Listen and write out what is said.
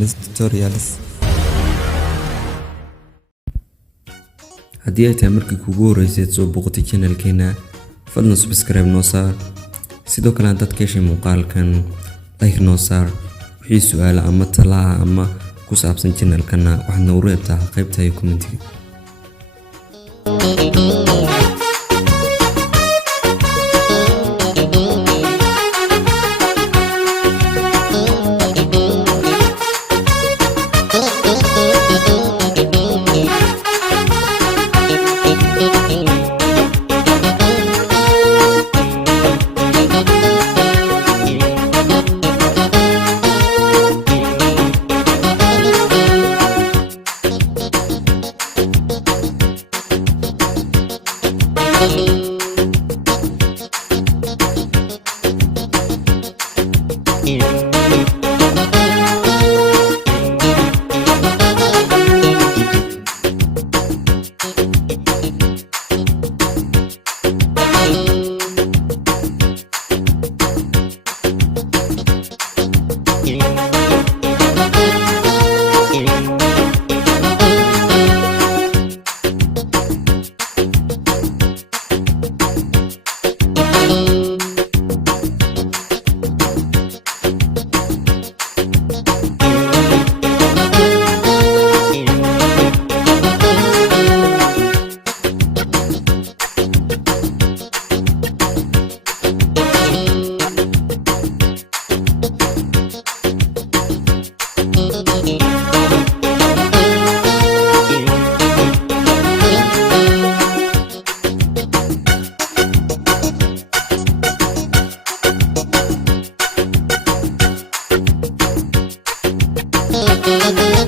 Lens Tutorials. haddii ay tahay markii kugu horeysay soo booqatay channelkeena fadlan subscribe noo saar sidoo kale dad ka heshay muuqaalkan like noo saar wixii su'aalo ama talaa ama ku saabsan channelkana waxaad noogu reebtaa qaybta commentiga. Thank you.